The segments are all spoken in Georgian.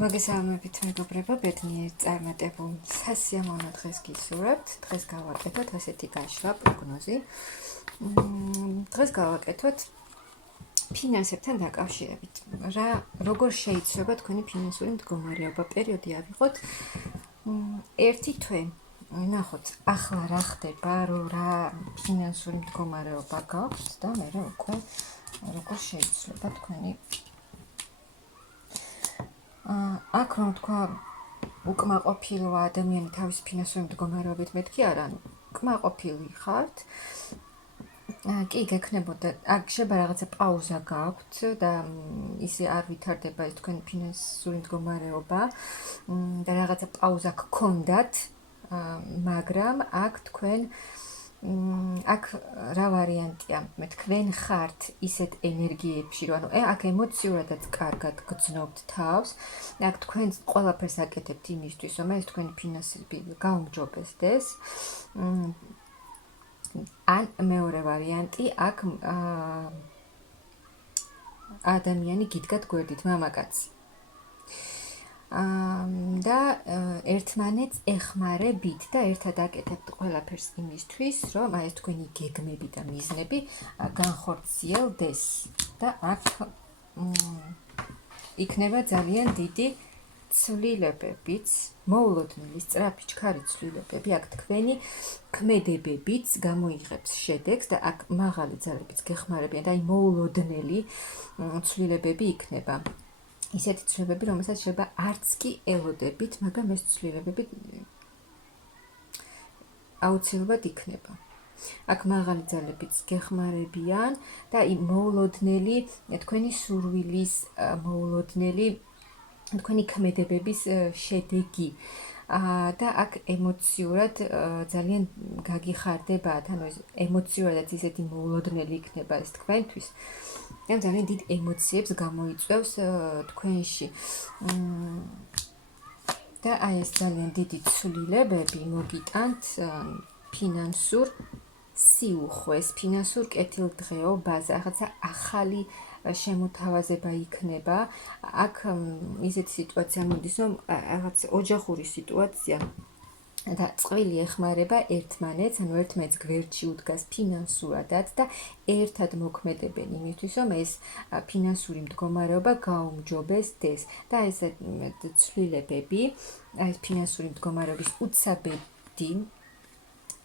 მოგესალმებით მეგობრებო, ბედნიერ წარმატებულ სასიამოვნო დღეს გისურვებთ. დღეს გავაკეთოთ ასეთი გაშლა პროგნოზი. დღეს გავაკეთოთ ფინანსებთან დაკავშირებით. როგორ შეიცვლება თქვენი ფინანსური მდგომარეობა? პერიოდი ავიღოთ 1 თვე. ნახოთ, ახლა რა ხდება, რა ფინანსური მდგომარეობა გაქვს და მე უკვე როგორ შეიცვლება თქვენი აქ რომ თქვა უკმაყოფილოა ადამიანი თავისი ფინანსური მდგომარეობით, მეთქი არა, კმაყოფილი ხართ. კი, გექნებოდა, აქ შეიძლება რაღაცა პაუზა გაქვთ და ისე არ ვითარდება ეს თქვენი ფინანსური მდგომარეობა და რაღაცა პაუზა გქონდათ, მაგრამ აქ თქვენ აქ რა ვარიანტია? მე თქვენ ხართ ისეთ ენერგიებში, რომ აქ ემოციურადაც კარგად გძნობთ თავს, აქ თქვენ ყველაფერს აკეთებთ იმისთვის, რომ ეს თქვენი ფინანსები გაუმჯობესდეს. ან მეორე ვარიანტი, აქ ადამიანი გიდგათ გვერდით, მამაკაცი. და ერთმანეთს ეხმარებით და ერთად აკეთებთ ყველაფერს იმისთვის, რომ ეს თქვენი გეგმები და მიზნები განხორციელდეს და აქ იქნება ძალიან დიდი ცვლილებებიც, მოულოდნელი სწრაფი ჩქარი ცვლილებები, აქ თქვენი ქმედებებიც გამოიღებს შედეგს და აქ მაღალი ძალებიც გეხმარებიან და მოულოდნელი ცვლილებები იქნება. ისეთი ცვლილებები, რომელსაც შეიძლება არც კი ელოდებით, მაგრამ ეს ცვლილებები აუცილებლად იქნება. აქ მაღალი ძალებიც გეხმარებიან და მოულოდნელი თქვენი სურვილის, მოულოდნელი თქვენი ქმედებების შედეგი. და აქ ემოციურად ძალიან გაგიხარდებათ, ანუ ემოციურადაც ისეთი მოულოდნელი იქნება ეს თქვენთვის. და ძალიან დიდ ემოციებს გამოიწვევს თქვენში. და აი ეს ძალიან დიდი ცვლილებები მოგიტანთ ფინანსურ სიუხვეს, ფინანსურ კეთილდღეობაზე, რაღაცა ახალი შემოთავაზება იქნება. აქ ისეთი სიტუაცია მოდის, რომ რაღაც ოჯახური სიტუაცია და წყვილი ეხმარება ერთმანეთს, ანუ ერთმანეთს გვერდში უდგას ფინანსურადაც და ერთად მოქმედებენ იმისთვის, რომ ეს ფინანსური მდგომარეობა გაუმჯობესდეს და ეს ცვლილებები, ეს ფინანსური მდგომარეობის უცაბედი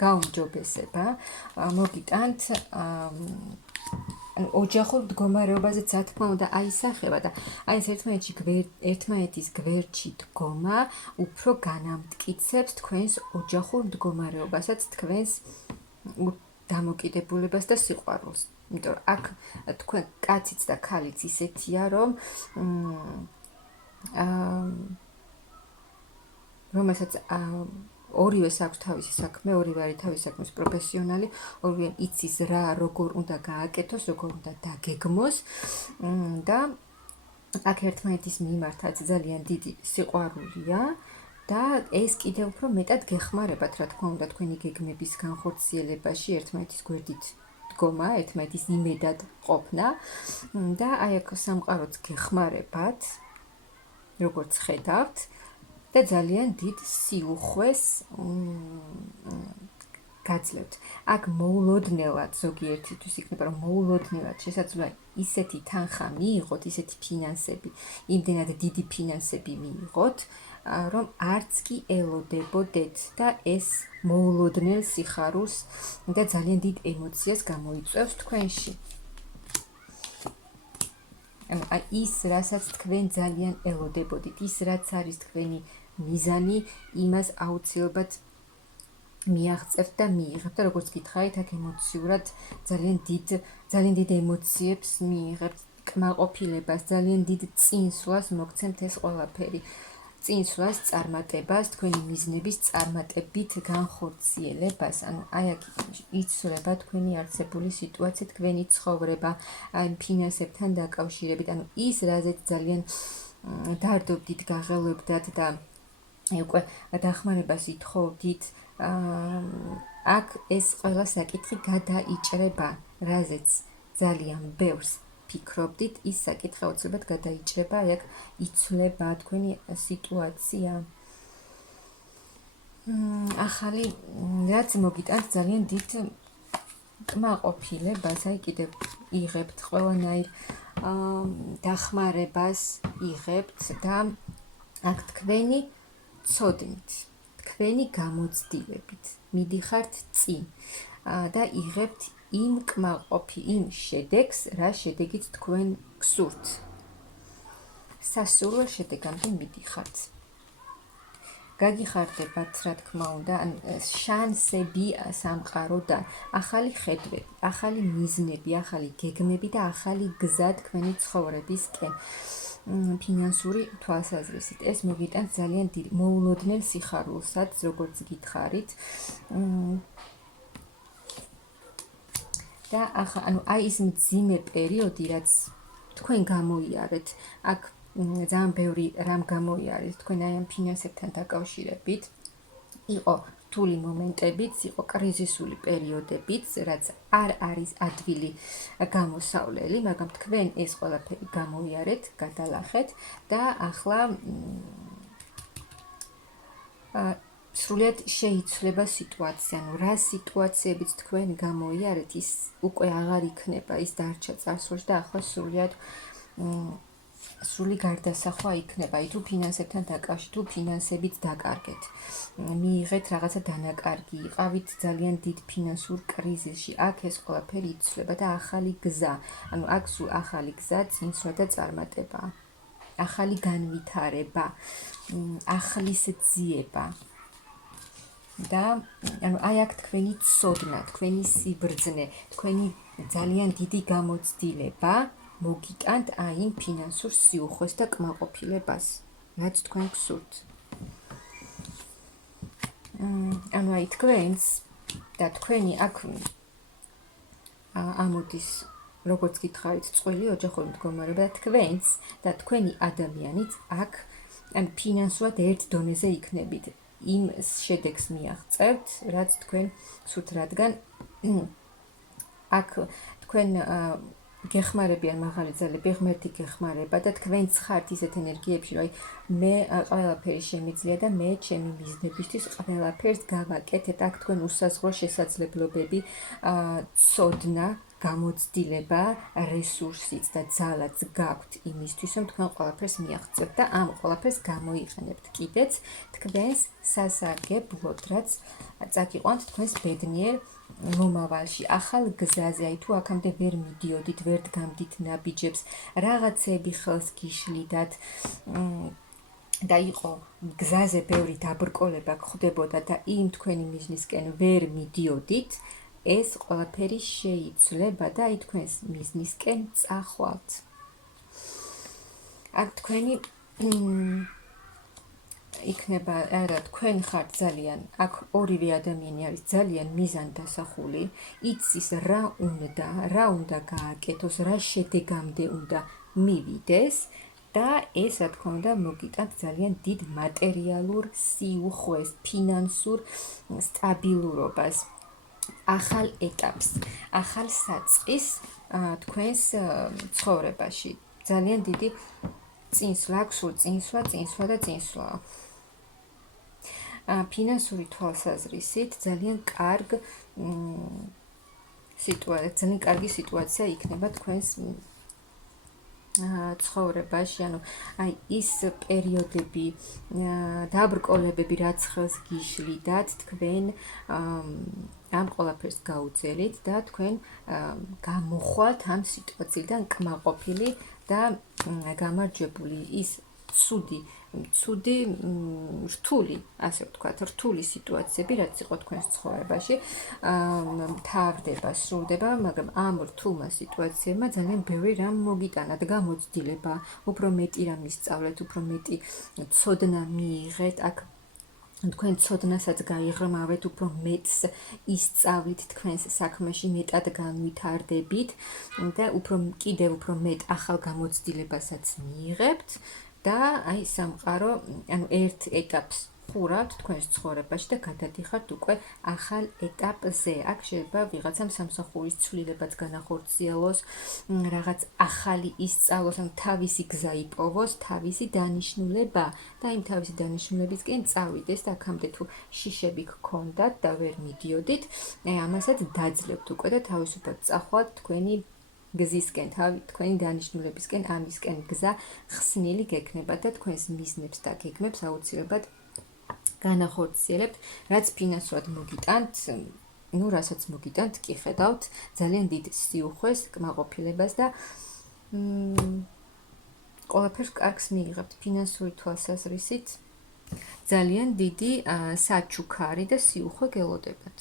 გაუმჯობესება მოგიტანთ ოჯახურ მდგომარეობაზე რა თქმა უნდა აისახება და აი ეს ერთმანეთის გვერდში დგომა უფრო განამტკიცებს თქვენს ოჯახურ მდგომარეობასაც, თქვენს დამოკიდებულებას და სიყვარულს. იმიტომ რომ აქ თქვენ კაციც და ქალიც ისეთია, რომ რომელსაც ორივეს აქვს თავისი საქმე, ორივე არის თავისი საქმის პროფესიონალი, ორივე იცის რა, როგორ უნდა გააკეთოს, როგორ უნდა დაგეგმოს და აქ ერთმანეთის მიმართაც ძალიან დიდი სიყვარულია და ეს კიდევ უფრო მეტად გეხმარებათ, რა თქმა უნდა, თქვენი გეგმების განხორციელებაში ერთმანეთის გვერდით დგომა, ერთმანეთის იმედად ყოფნა და აი აქ სამყაროც გეხმარებათ, როგორც ხედავთ. და ძალიან დიდ სიუხვეს გაძლევთ. აქ მოულოდნელად ზოგიერთისთვის იქნება, რომ მოულოდნელად შესაძლოა ისეთი თანხა მიიღოთ, ისეთი ფინანსები, იმდენად დიდი ფინანსები მიიღოთ, რომ არც კი ელოდებოდეთ და ეს მოულოდნელ სიხარულს და ძალიან დიდ ემოციას გამოიწვევს თქვენში. ის, რასაც თქვენ ძალიან ელოდებოდით, ის, რაც არის თქვენი მიზანი, იმას აუცილებლად მიაღწევთ და მიიღებთ და როგორც გითხარით, აქ ემოციურად ძალიან დიდ ემოციებს მიიღებთ, კმაყოფილებას, ძალიან დიდ წინსვლას მოგცემთ ეს ყველაფერი. წინსვლას, წარმატებას, თქვენი მიზნების წარმატებით განხორციელებას, ანუ აი აქ იცვლება თქვენი არსებული სიტუაცია, თქვენი ცხოვრება, ფინანსებთან დაკავშირებით, ანუ ის, რაზეც ძალიან დარდობდით, გაღელვებდათ და უკვე დახმარებას ითხოვდით, აქ ეს ყველა საკითხი გადაიჭრება, რაზეც ძალიან ბევრს ფიქრობდით, ის საკითხი აუცილებლად გადაიჭრება, აქ იცვლება თქვენი სიტუაცია. ახალი რაც მოგიტანთ ძალიან დიდ კმაყოფილებას, აი კიდევ იღებთ ყველანაირ დახმარებას იღებთ და აქ თქვენი ცოდნით, თქვენი გამოცდილებით მიდიხართ წინ და იღებთ იმ შედეგს, რა შედეგიც თქვენ გსურთ. სასურველ შედეგამდე მიდიხართ. გაგიხარდებათ, რა თქმა უნდა, შანსები სამყაროდან, ახალი ხედვები, ახალი მიზნები, ახალი გეგმები და ახალი გზა თქვენი ცხოვრებისკენ. ფინანსური თვალსაზრისით ეს მოგიტანთ ძალიან დიდ მოულოდნელ სიხარულსაც, როგორც გითხარით. და აი ის მძიმე პერიოდი, რაც თქვენ გამოიარეთ, აქ ძალიან ბევრი რამ გამოიარეთ თქვენ აი ამ ფინანსებთან დაკავშირებით, იყო რთული მომენტებიც, იყო კრიზისული პერიოდებიც, რაც არ არის ადვილი გამოსავლელი, მაგრამ თქვენ ეს ყველაფერი გამოიარეთ, გადალახეთ და ახლა სრულიად შეიცვლება სიტუაცია, რა სიტუაციებიც თქვენ გამოიარეთ, ის უკვე აღარ იქნება, ის დარჩა წარსულში და ახლა სრული გარდასახვა იქნება, თუ ფინანსებთან დაკავშირებით, თუ ფინანსებით დაკარგეთ, მიიღეთ რაღაცა დანაკარგი, იყავით ძალიან დიდ ფინანსურ კრიზისში, აქ ეს ყველაფერი იცვლება და ახალი გზა, აქ სულ ახალი გზა, წინსვლა და წარმატება, ახალი განვითარება, ახლის ძიება. და აი აქ თქვენი ცოდნა, თქვენი სიბრძნე, თქვენი ძალიან დიდი გამოცდილება მოგიტანთ აი იმ ფინანსურ სიუხვეს და კმაყოფილებას, რაც თქვენ გსურთ. აი თქვენს და თქვენი აქ ამოდის, როგორც გითხარით, წყვილი ოჯახური მდგომარეობა და თქვენს და თქვენი ადამიანიც აქ ფინანსურად ერთ დონეზე იქნებით. იმ შედეგს მიაღწევთ, რაც თქვენ სურთ, რადგან აქ თქვენ გეხმარებიან მაღალი ძალები, ღმერთი გეხმარება და თქვენც ხართ ისეთ ენერგიებში, რომ მე ყველაფერი შემიძლია და მე ჩემი მიზნებისთვის ყველაფერს გავაკეთებ. აქ თქვენ უსაზღვრო შესაძლებლობები, ცოდნა, გამოცდილება, რესურსიც და ძალაც გაქვთ იმისთვის, რომ თქვენ ყველაფერს მიაღწევთ და ამ ყველაფერს გამოიყენებთ კიდეც თქვენს სასარგებლოდ, რაც წაგიყვანთ თქვენს ბედნიერ მომავალში, ახალ გზაზე, აი თუ აქამდე ვერ მიდიოდით, ვერ დგამდით ნაბიჯებს, რაღაცები ხელს გიშლიდათ და იყო გზაზე ბევრი დაბრკოლება გხდებოდა და იმ თქვენი მიზნისკენ ვერ მიდიოდით, ეს ყველაფერი შეიცვლება და აი თქვენს მიზნისკენ წახვალთ. აქ თქვენი იქნება, თქვენ ხართ ძალიან, აქ ორივე ადამიანი არის ძალიან მიზანდასახული, იცის რა უნდა გააკეთოს, რა შედეგამდე უნდა მივიდეს და ეს რა თქმა უნდა მოგიტანთ ძალიან დიდ მატერიალურ სიუხვეს, ფინანსურ სტაბილურობას, ახალ ეტაპს, ახალ საწყის თქვენს ცხოვრებაში. ძალიან დიდი წინსვლა, წინსვლა და წინსვლა. ფინანსური თვალსაზრისით ძალიან კარგი სიტუაცია იქნება თქვენს ცხოვრებაში, აი ის პერიოდები, დაბრკოლებები, რაც ხელს გიშლიდათ, თქვენ ამ ყველაფერს გაუძელით და თქვენ გამოხვალთ ამ სიტუაციიდან კმაყოფილი და გამარჯვებული. ის ცუდი, რთული, ასე ვთქვათ, რთული სიტუაციები, რაც იყო თქვენს ცხოვრებაში, მთავრდება, სრულდება, მაგრამ ამ რთულმა სიტუაციებმა ძალიან ბევრი რამ მოგიტანათ, გამოცდილება, უფრო მეტი რამ ისწავლეთ, უფრო მეტი ცოდნა მიიღეთ, აქ თქვენ ცოდნასაც გაიღრმავეთ, უფრო მეტს ისწავლით თქვენს საქმეში, მეტად განვითარდებით და კიდევ უფრო მეტ ახალ გამოცდილებასაც მიიღებთ და აი სამყარო, ერთ ეტაპს ხურავთ თქვენს ცხოვრებაში და გადადიხართ უკვე ახალ ეტაპზე. აქ შეიძლება ვიღაცამ სამსახურის ცვლილებაც განახორციელოს, რაღაც ახალი ისწავლოს, ან თავისი გზა იპოვოს, თავისი დანიშნულება და იმ თავისი დანიშნულებისკენ წავიდეს და აქამდე თუ შიშები გქონდათ და ვერ მიდიოდით, ამასაც დაძლებთ უკვე და თავისუფლად წახვალთ თქვენი გზისკენ, თქვენი დანიშნულებისკენ, ამისკენ გზა ხსნილი გექნება და თქვენს მიზნებს და გეგმებს აუცილებლად განახორციელებთ, რაც ფინანსურად მოგიტანთ, რასაც მოგიტანთ, კი ხედავთ ძალიან დიდ სიუხვეს, კმაყოფილებას და ყველაფერს კარგს მიიღებთ ფინანსური თვალსაზრისით. ძალიან დიდი საჩუქარი და სიუხვე გელოდებათ.